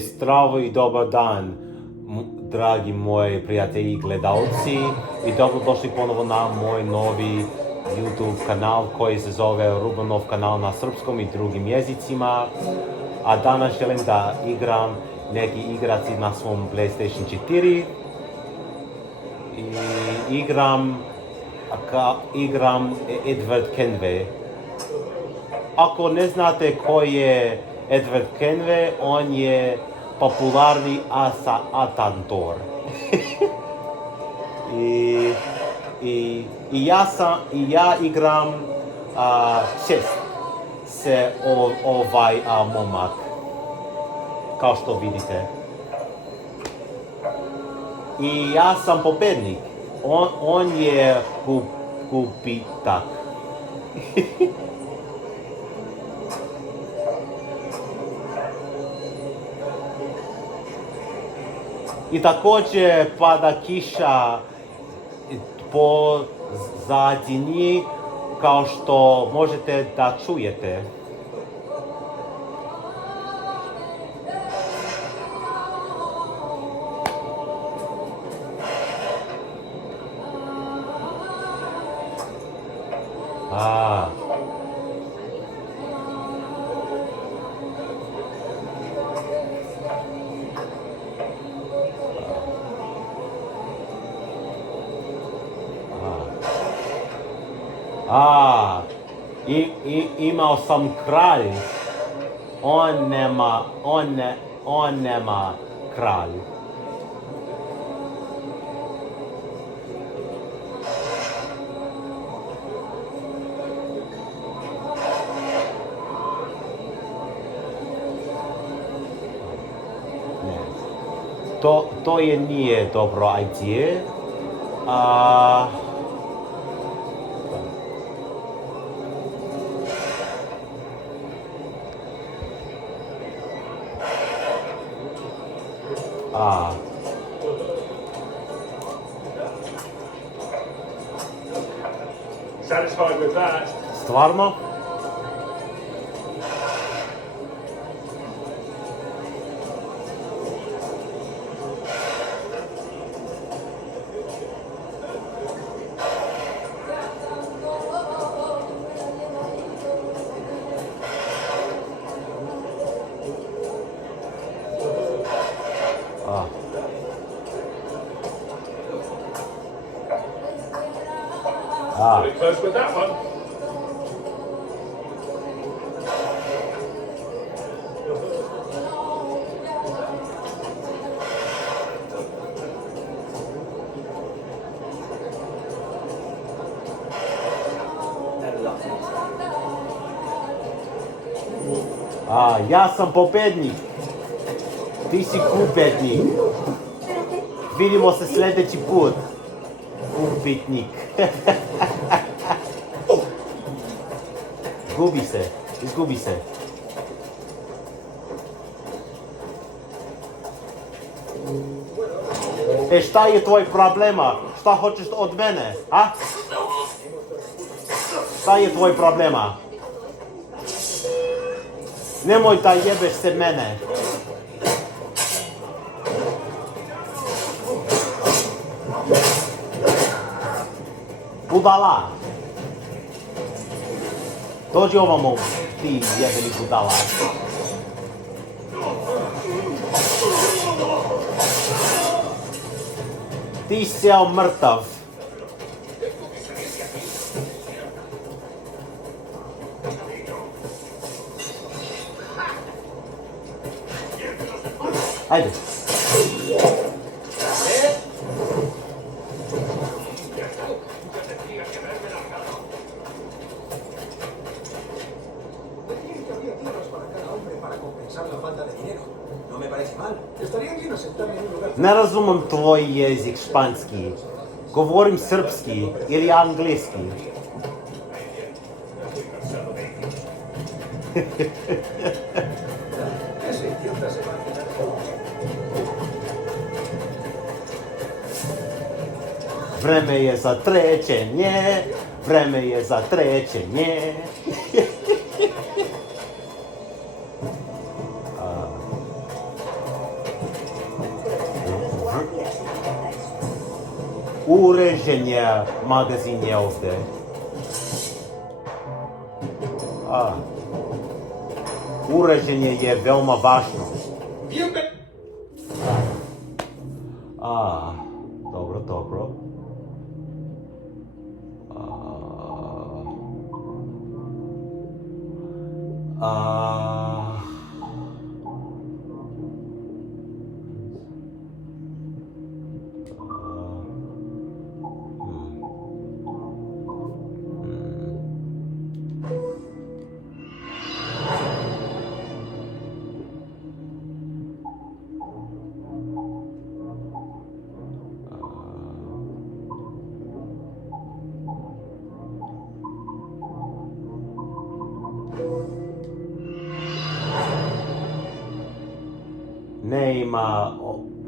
Zdravo i dobar dan, dragi moji prijatelji i gledalci, i dobrodošli ponovo na moj novi YouTube kanal koji se zove Rubanov kanal na srpskom i drugim jezicima. A danas želim da igram neki igraci na svom PlayStation 4 i igram Edward Kenway. Ako ne znate ko je Edward Kenway, on je popularni atantor. I ja igram šest se ovaj momak, kao što vidite. I ja sam pobednik, on je gubitak. I također pada kiša po zadnji, kao što možete da čujete. Imao sam kralj. On nema kralj. To nije dobro idea. Satisfied with that? Stvarno? Pretty close with that one. Ja sam pobednik. Ti si gubitnik. Vidimo se sljedeći put. Gubitnik. Izgubi se. Šta je tvoj problema? Šta hoćeš od mene? Šta je tvoj problema? Nemoj da jebeš se mene. Budala. Dođi ovamo, ti jebeni budala. Ti si mrtav. Ajde. Ne razumem tvoj jezik španski. Govorim srpski ili anglijski. Vreme je za trečenje. Vreme je za trečenje. Uređenje magazin je ovde. Uređenje je veoma važno. Dobro, dobro.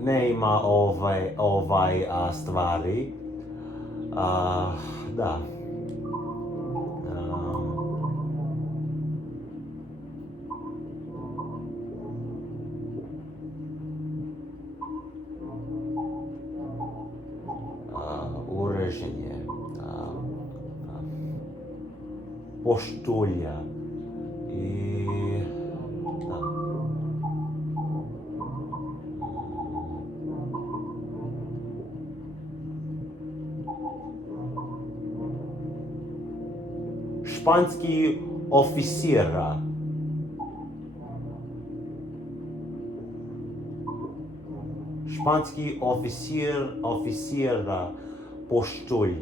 Ne ima stvari. Da. Uređenje. Poštulja. I... Španski oficira. Španski oficira poštulj.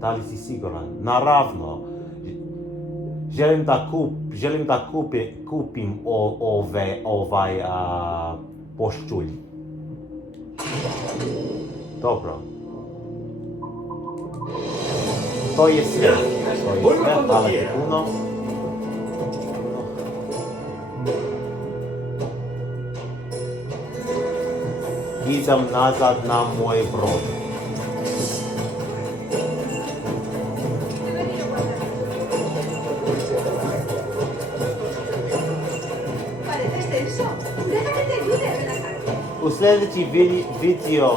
Da li si siguran? Naravno. Želim da kupim ovaj poštulj. Dobro. To je sve. Hvala ti puno. Idem nazad na moj brod. U sljedeći video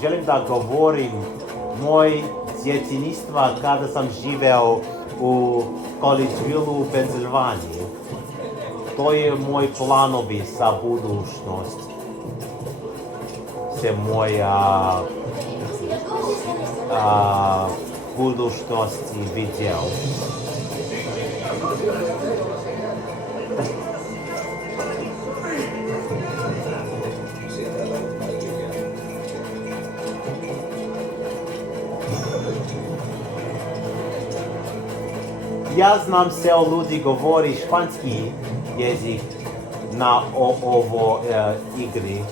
želim da govorim moj djetinjstva kada sam živeo u Collegeville u Pensilvaniji. To je moj planovi za budućnost. Se moja budućnost video. Ja znam se ljudi govori španski jezik na ovo igri.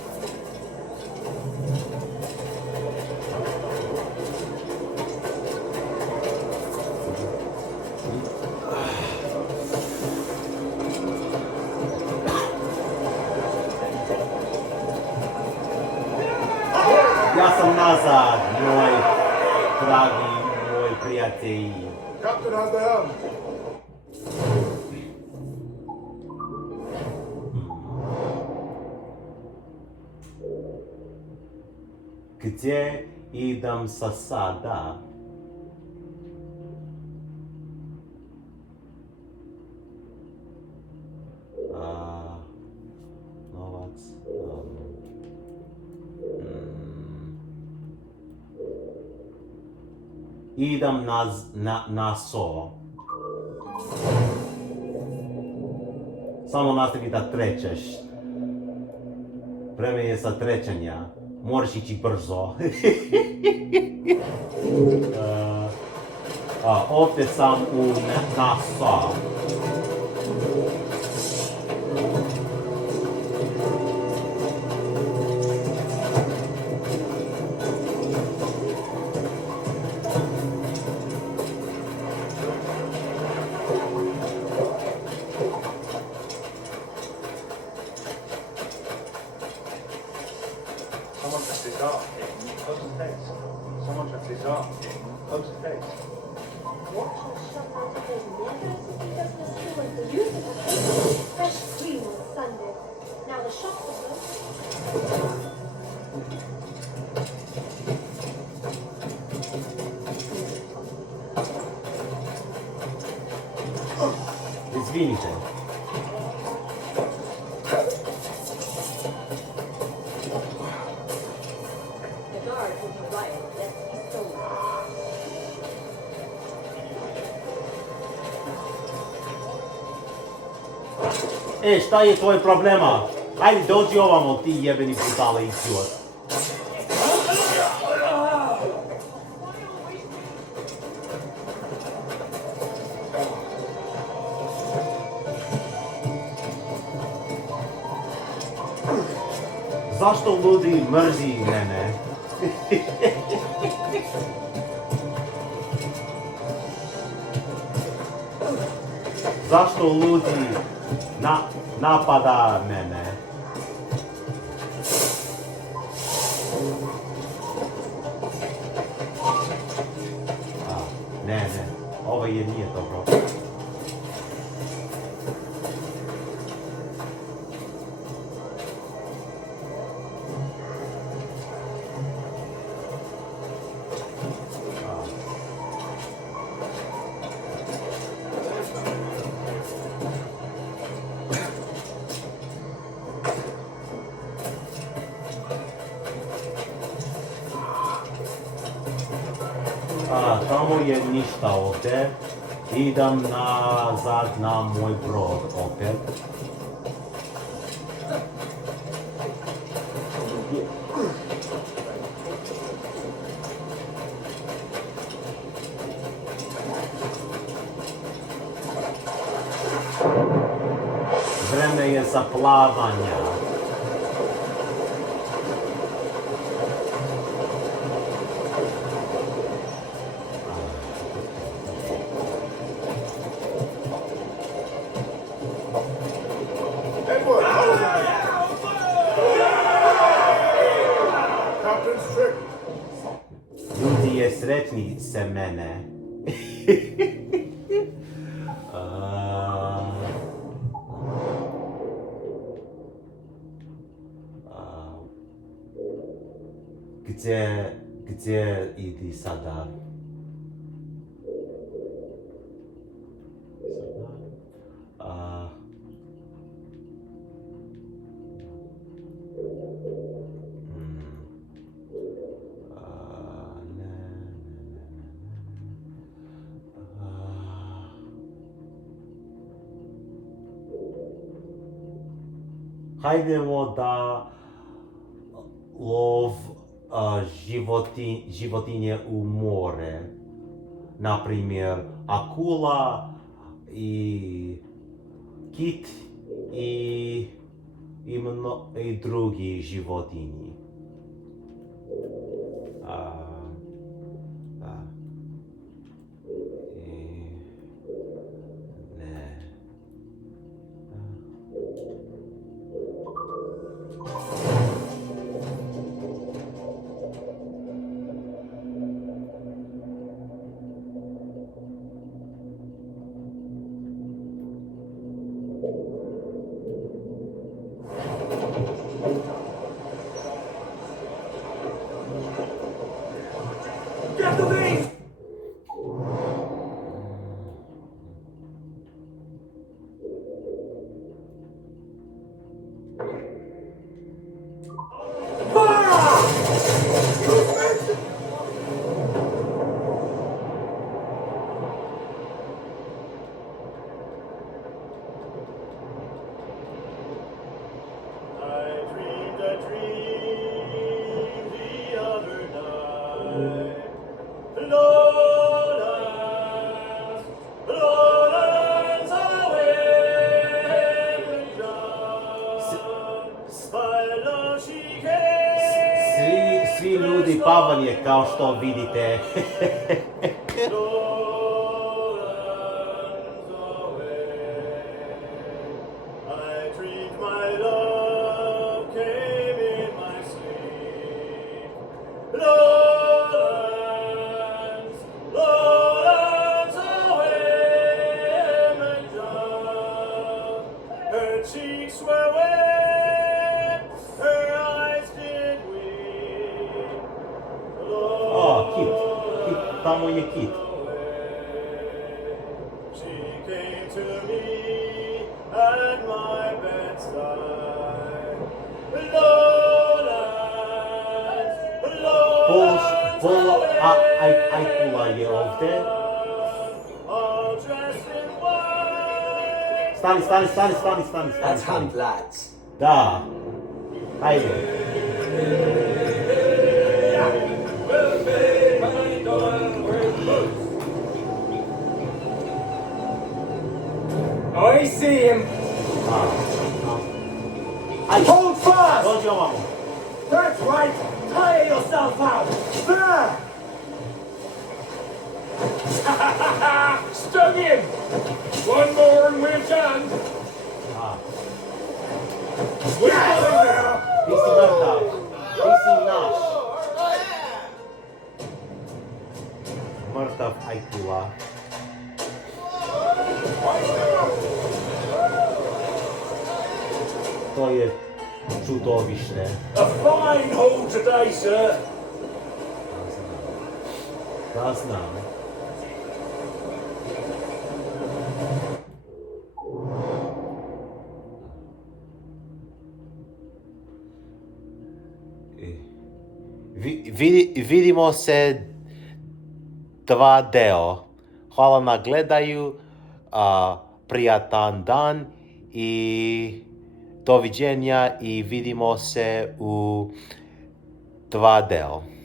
Ja sam nazad, moj dragi, moj prijatelji. Captain, how's the helm? Gdzie idem sada? Novac. Idem na so. Samo nastavi da trećeš. Vreme je za trećanja. Moraš ići brzo. Ovdje sam u NASA. Someone left his arm in post haste. Someone left his arm in post haste. What has shut out of his mirrors? He doesn't Извините. The guard will be right. Let's be sober. Šta je tvoj problema? Ajde, dođi ovamo, ti jebeni brutale idiot. Zašto ljudi mrzi mene? Zašto ljudi napada mene? Ne, ovo je nije dobro. Tamo je ništa ovdje. Idem nazad na moj brod opet. Vreme je za plavanja. Edward, Captain's trick. Ljudi je sretni se mene. Gdzie idi sada? Hajdemo da lov životinje u more. Na primjer, akula i kit i drugi životinji. Svi ljudi pavanje kao što vidite. Cheeks were wet, her eyes did weep. Kit. Tamo je kit. She came to me. at my bedside. Lowlands, Айкула je ovdje. all dressed in white. Stani. Let's hunt, lads. Da. Ajde. I see him. Aj, Hold fast. dođi ovamo. That's right. Tire yourself out. There. Stung him! One more and we're done. We're going now. Ti si mrtav. Ti si naš. Mrtav Ajkula. To je čudovište. A fine haul today, sir. Da znam. Vidimo se 2 Hvala na gledaju, prijatan dan i doviđenja i vidimo se u 2